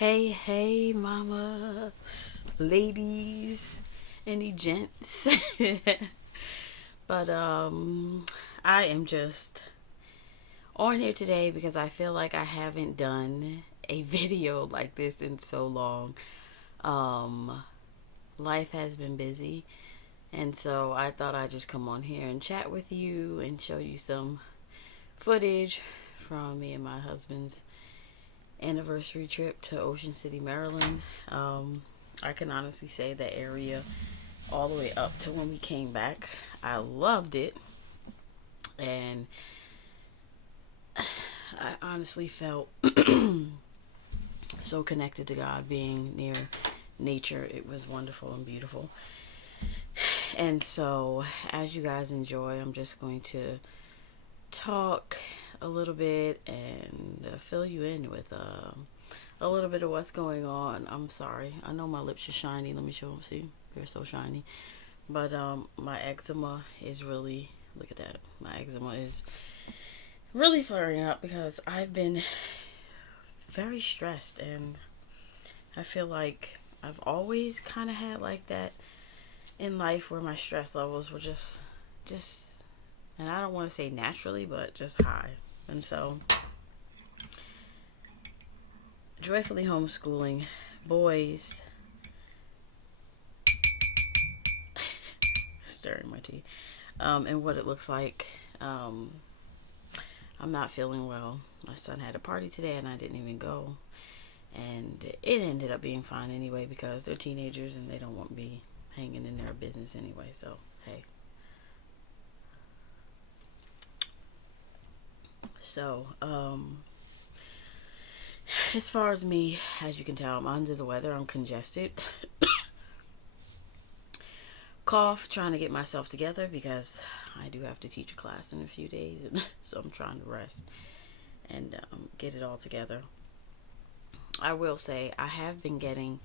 Hey, mamas, ladies, any gents. but I am just on here today because I feel like I haven't done a video like this in so long. Um, Life has been busy, and so I thought I'd just come on here and chat with you and show you some footage from me and my husband's anniversary trip to Ocean City, Maryland. I can honestly say that area all the way up to when we came back, I loved it, and I honestly felt so connected to God being near nature. It was wonderful and beautiful. And so, as you guys enjoy, I'm just going to talk a little bit and fill you in with a little bit of what's going on. I'm sorry. I know my lips are shiny. Let me show them. See, they're so shiny. But my eczema is really, look at that. My eczema is really flaring up because I've been very stressed, and I feel like I've always kind of had like that in life where my stress levels were just, and I don't want to say naturally, but just high. And so, joyfully homeschooling boys, stirring my tea, and what it looks like. I'm not feeling well. My son had a party today and I didn't even go. And it ended up being fine anyway because they're teenagers and they don't want me hanging in their business anyway. So, hey. So, as far as me, as you can tell, I'm under the weather. I'm congested. Cough, trying to get myself together because I do have to teach a class in a few days. And so I'm trying to rest and get it all together. I will say I have been getting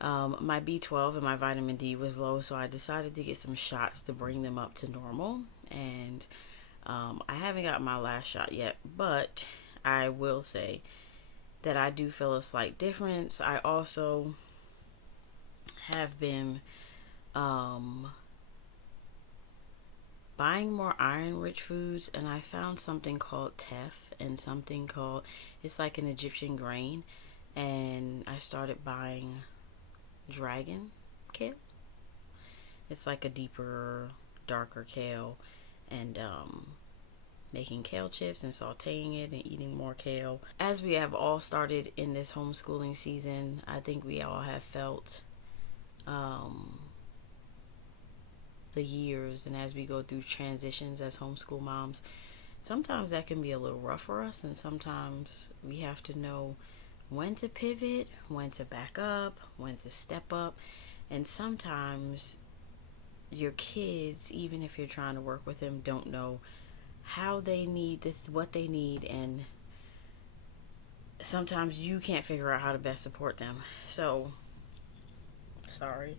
my B12 and my vitamin D was low, so I decided to get some shots to bring them up to normal. And I haven't got my last shot yet, but I will say that I do feel a slight difference. I also have been buying more iron-rich foods, and I found something called teff and something called, it's like an Egyptian grain, and I started buying dragon kale. It's like a deeper, darker kale, and making kale chips and sauteing it and eating more kale. As we have all started in this homeschooling season, I think we all have felt the years, and as we go through transitions as homeschool moms, sometimes that can be a little rough for us, and sometimes we have to know when to pivot, when to back up, when to step up. And sometimes your kids, even if you're trying to work with them, don't know how they need what they need, and sometimes you can't figure out how to best support them. So, sorry.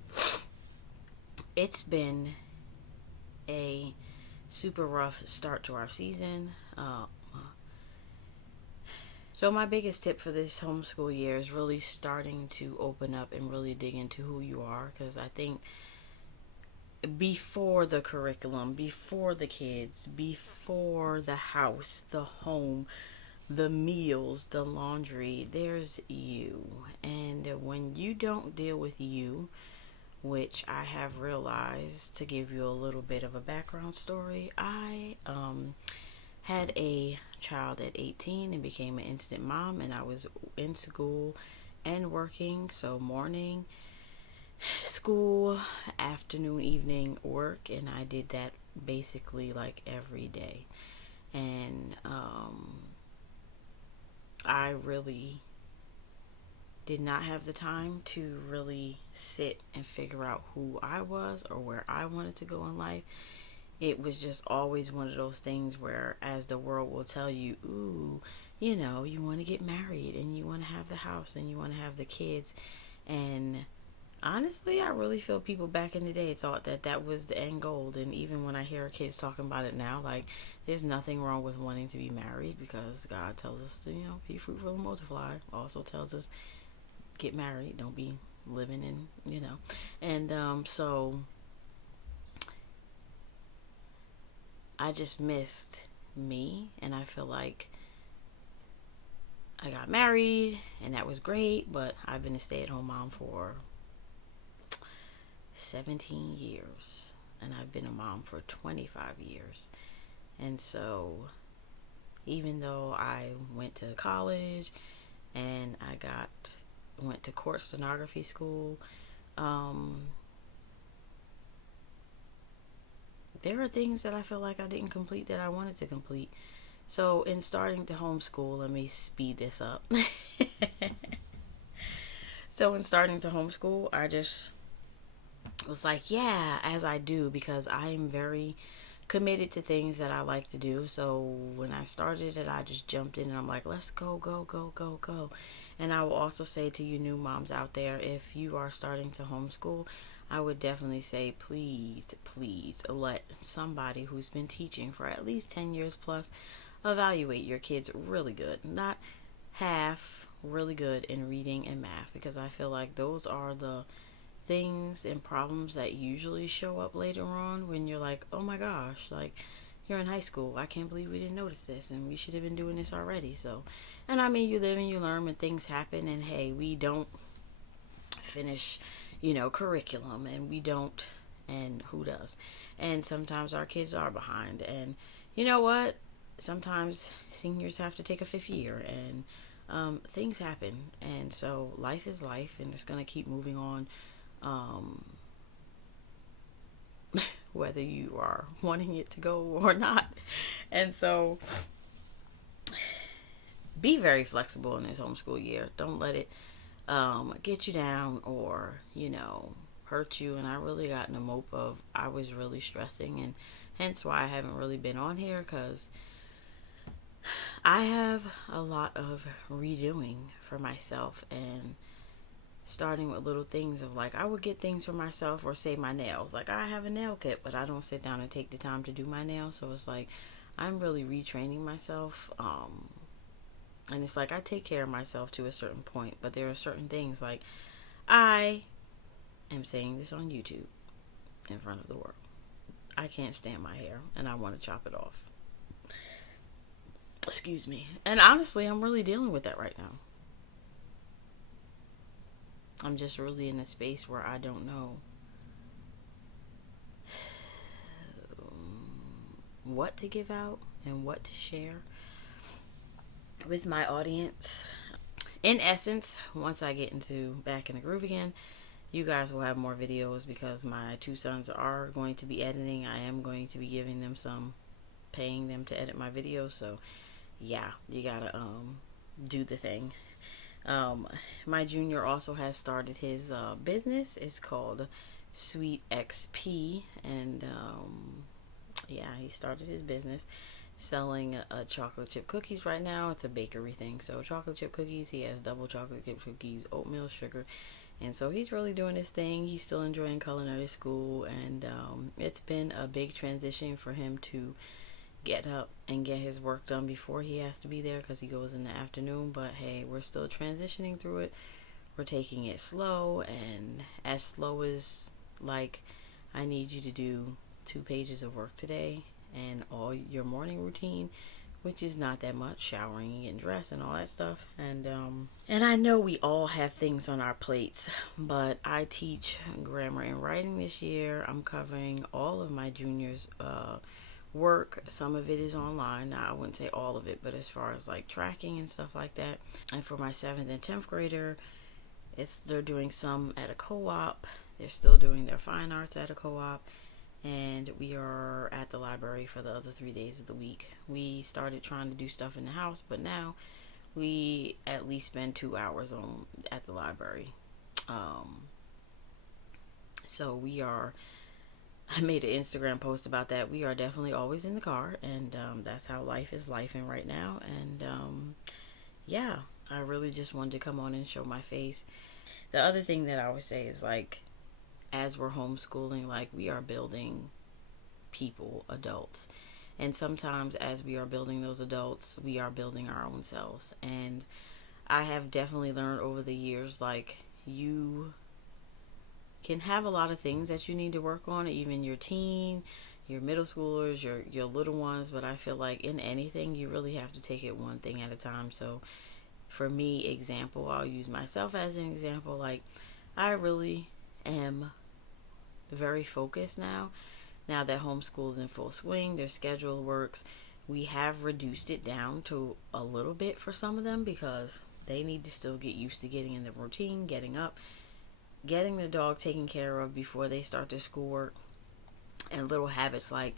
It's been a super rough start to our season. So my biggest tip for this homeschool year is really starting to open up and really dig into who you are, because I think before the curriculum, before the kids, before the house, the home, the meals, the laundry, there's you. And when you don't deal with you, which I have realized, to give you a little bit of a background story, I had a child at 18 and became an instant mom, and I was in school and working, so morning school, afternoon, evening work, and I did that basically like every day. And I really did not have the time to really sit and figure out who I was or where I wanted to go in life. It was just always one of those things where, as the world will tell you, ooh, you want to get married and you want to have the house and you want to have the kids. And honestly, I really feel people back in the day thought that that was the end goal. And even when I hear kids talking about it now, like, there's nothing wrong with wanting to be married because God tells us to, be fruitful and multiply. Also tells us get married, don't be living in. And so I just missed me, and I feel like I got married and that was great, but I've been a stay-at-home mom for 17 years, and I've been a mom for 25 years. And so even though I went to college and went to court stenography school, there are things that I feel like I didn't complete that I wanted to complete. So in starting to homeschool, let me speed this up. So in starting to homeschool, I just was like, yeah, as I do, because I am very committed to things that I like to do. So when I started it, I just jumped in and I'm like, let's go, go, go, go, go. And I will also say to you new moms out there, if you are starting to homeschool, I would definitely say, please, please let somebody who's been teaching for at least 10 years plus evaluate your kids really good. Not half, really good in reading and math, because I feel like those are the things and problems that usually show up later on when you're like, oh my gosh, like, you're in high school. I can't believe we didn't notice this and we should have been doing this already. So, and I mean, you live and you learn and things happen, and hey, we don't finish, curriculum, and we don't, and who does? And sometimes our kids are behind, and you know what? Sometimes seniors have to take a fifth year, and things happen, and so life is life, and it's gonna keep moving on, um, whether you are wanting it to go or not. And so be very flexible in this homeschool year. Don't let it get you down or, hurt you. And I really got in a mope of I was really stressing, and hence why I haven't really been on here, because I have a lot of redoing for myself, and starting with little things of like, I would get things for myself, or say my nails. Like, I have a nail kit, but I don't sit down and take the time to do my nails. So it's like, I'm really retraining myself. And it's like, I take care of myself to a certain point, but there are certain things like, I am saying this on YouTube in front of the world. I can't stand my hair and I want to chop it off. Excuse me. And honestly, I'm really dealing with that right now. I'm just really in a space where I don't know what to give out and what to share with my audience. In essence, once I get back in the groove again, you guys will have more videos, because my two sons are going to be editing. I am going to be giving them paying them to edit my videos. So yeah, you gotta do the thing. My junior also has started his business. It's called Sweet XP, and yeah, he started his business selling chocolate chip cookies right now. It's a bakery thing. So chocolate chip cookies, he has double chocolate chip cookies, oatmeal, sugar. And so he's really doing his thing. He's still enjoying culinary school, and it's been a big transition for him to get up and get his work done before he has to be there, because he goes in the afternoon. But hey, we're still transitioning through it. We're taking it slow, and as slow as, like, I need you to do 2 pages of work today and all your morning routine, which is not that much, showering and getting dressed and all that stuff. And I know we all have things on our plates, but I teach grammar and writing this year. I'm covering all of my juniors' work. Some of it is online. Now, I wouldn't say all of it, but as far as like tracking and stuff like that. And for my 7th and 10th grader, they're doing some at a co-op. They're still doing their fine arts at a co-op. And we are at the library for the other 3 days of the week. We started trying to do stuff in the house, but now we at least spend 2 hours at the library. So I made an Instagram post about that. We are definitely always in the car, and that's how life is lifing right now. And yeah, I really just wanted to come on and show my face. The other thing that I would say is, like, as we're homeschooling, like, we are building people, adults. And sometimes as we are building those adults, we are building our own selves. And I have definitely learned over the years, like, you can have a lot of things that you need to work on, even your teen, your middle schoolers, your little ones, but I feel like in anything you really have to take it one thing at a time. So for me, example, I'll use myself as an example. Like, I really am very focused now that homeschool is in full swing, their schedule works. We have reduced it down to a little bit for some of them because they need to still get used to getting in the routine, getting up, getting the dog taken care of before they start their schoolwork, and little habits like,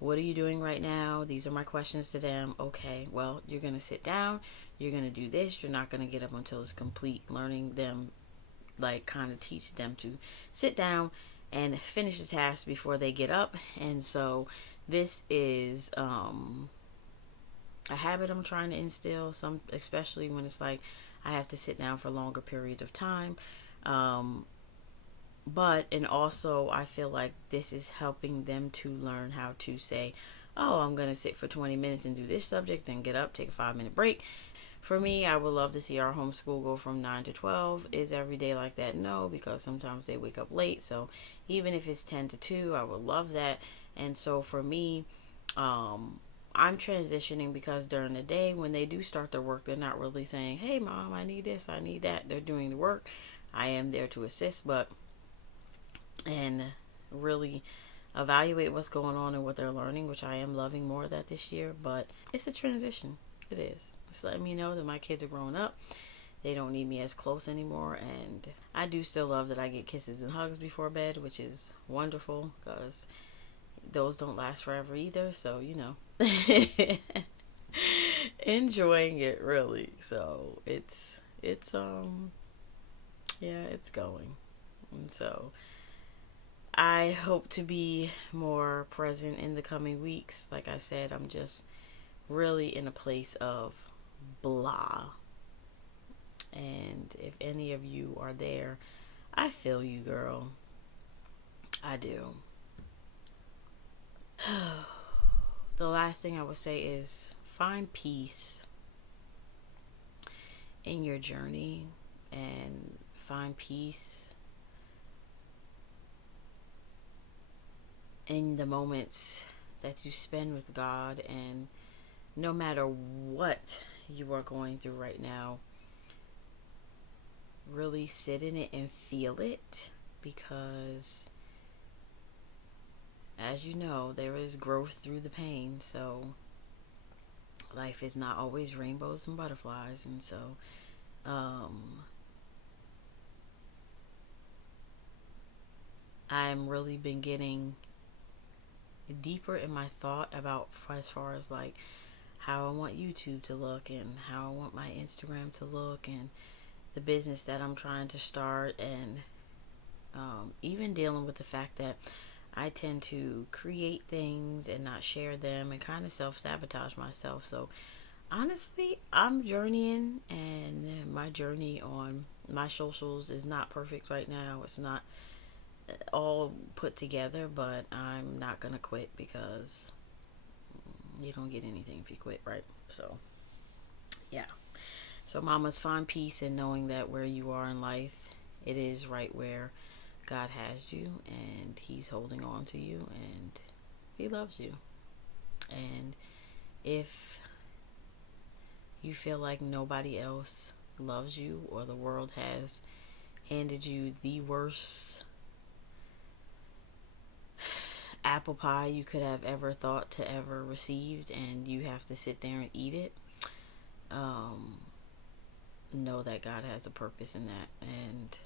what are you doing right now? These are my questions to them. Okay, well, you're going to sit down. You're going to do this. You're not going to get up until it's complete. Learning them, like, kind of teach them to sit down and finish the task before they get up. And so this is a habit I'm trying to instill, especially when it's like I have to sit down for longer periods of time. But, and also I feel like this is helping them to learn how to say, oh, I'm going to sit for 20 minutes and do this subject, then get up, take a 5-minute break. For me, I would love to see our homeschool go from 9 to 12. Is every day like that? No, because sometimes they wake up late. So even if it's 10 to 2, I would love that. And so for me, I'm transitioning because during the day when they do start their work, they're not really saying, hey, Mom, I need this, I need that. They're doing the work. I am there to assist, and really evaluate what's going on and what they're learning, which I am loving more of that this year. But it's a transition. It is. It's letting me know that my kids are growing up. They don't need me as close anymore. And I do still love that I get kisses and hugs before bed, which is wonderful because those don't last forever either. So, enjoying it really. So yeah, it's going. And so I hope to be more present in the coming weeks. Like I said, I'm just really in a place of blah. And if any of you are there, I feel you, girl. I do. The last thing I would say is find peace in your journey and find peace in the moments that you spend with God. And no matter what you are going through right now, really sit in it and feel it, because as you know, there is growth through the pain. So life is not always rainbows and butterflies. And so I'm really been getting deeper in my thought about, as far as like how I want YouTube to look and how I want my Instagram to look and the business that I'm trying to start, and even dealing with the fact that I tend to create things and not share them and kind of self-sabotage myself. So honestly, I'm journeying, and my journey on my socials is not perfect right now. It's not all put together, but I'm not gonna quit, because you don't get anything if you quit, right? So yeah. So mamas, find peace in knowing that where you are in life, it is right where God has you, and He's holding on to you, and He loves you. And if you feel like nobody else loves you, or the world has handed you the worst apple pie you could have ever thought to ever received, and you have to sit there and eat it, know that God has a purpose in that. And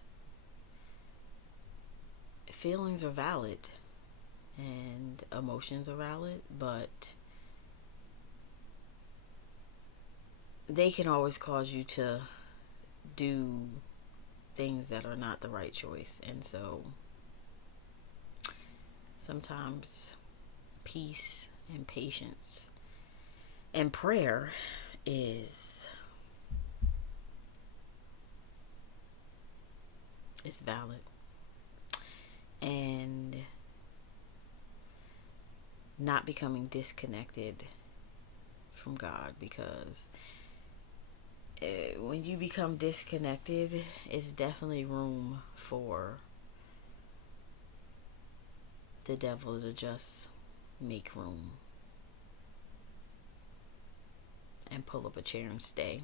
feelings are valid and emotions are valid, but they can always cause you to do things that are not the right choice. And so sometimes peace and patience and prayer is is valid. And not becoming disconnected from God, because when you become disconnected, it's definitely room for the devil to just make room and pull up a chair and stay.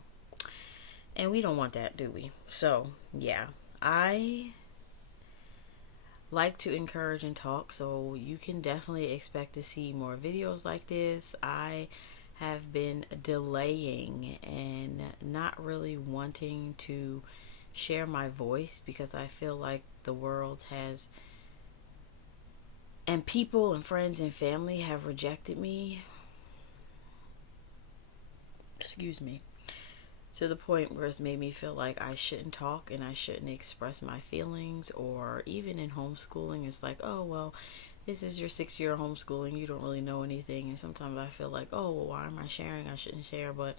And we don't want that, do we? So, yeah, I like to encourage and talk, so you can definitely expect to see more videos like this. I have been delaying and not really wanting to share my voice because I feel like the world has, and people and friends and family have rejected me. Excuse me. To the point where it's made me feel like I shouldn't talk and I shouldn't express my feelings. Or even in homeschooling, it's like, oh, well, this is your 6th year of homeschooling, you don't really know anything. And sometimes I feel like, oh, well, why am I sharing? I shouldn't share. But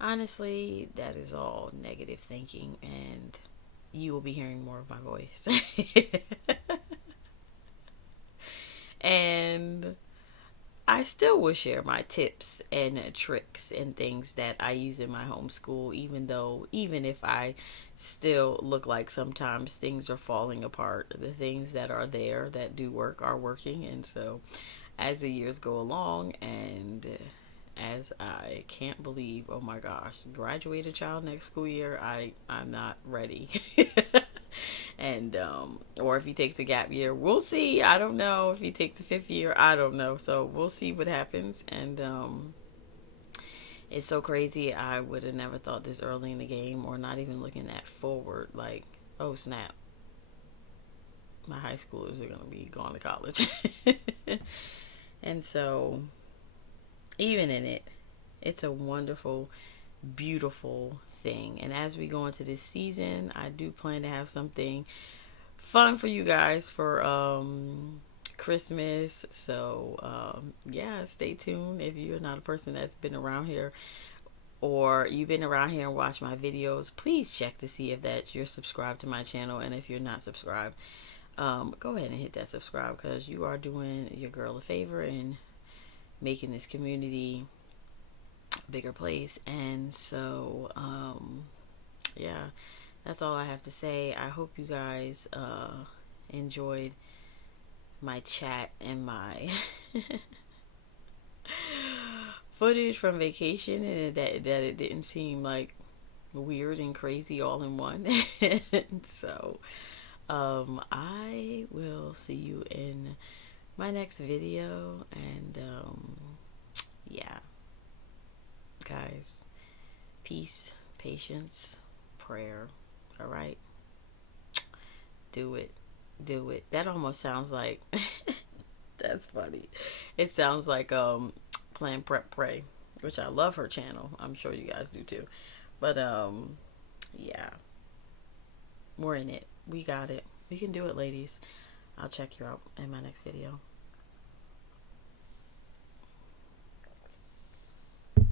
honestly, that is all negative thinking, and you will be hearing more of my voice. And I still will share my tips and tricks and things that I use in my homeschool, even if I still look like sometimes things are falling apart. The things that are there that do work are working. And so as the years go along, and as I can't believe, oh my gosh, graduate a child next school year, I'm not ready. And or if he takes a gap year, we'll see. I don't know. If he takes a 5th year, I don't know. So we'll see what happens. And it's so crazy. I would have never thought this early in the game, or not even looking that forward, like, oh snap, my high schoolers are going to be going to college. And so even in it, it's a wonderful, beautiful thing. And as we go into this season, I do plan to have something fun for you guys for Christmas. So yeah, stay tuned. If you're not a person that's been around here, or you've been around here and watched my videos, please check to see if that you're subscribed to my channel. And if you're not subscribed, go ahead and hit that subscribe, because you are doing your girl a favor and making this community a bigger place. And so yeah, that's all I have to say. I hope you guys enjoyed my chat and my footage from vacation, and that it didn't seem like weird and crazy all in one. So I will see you in my next video. And yeah, guys, peace, patience, prayer. All right, do it. That almost sounds like that's funny. It sounds like Plan, Prep, Pray, which I love her channel. I'm sure you guys do too. But yeah, we're in it. We got it. We can do it, ladies. I'll check you out in my next video.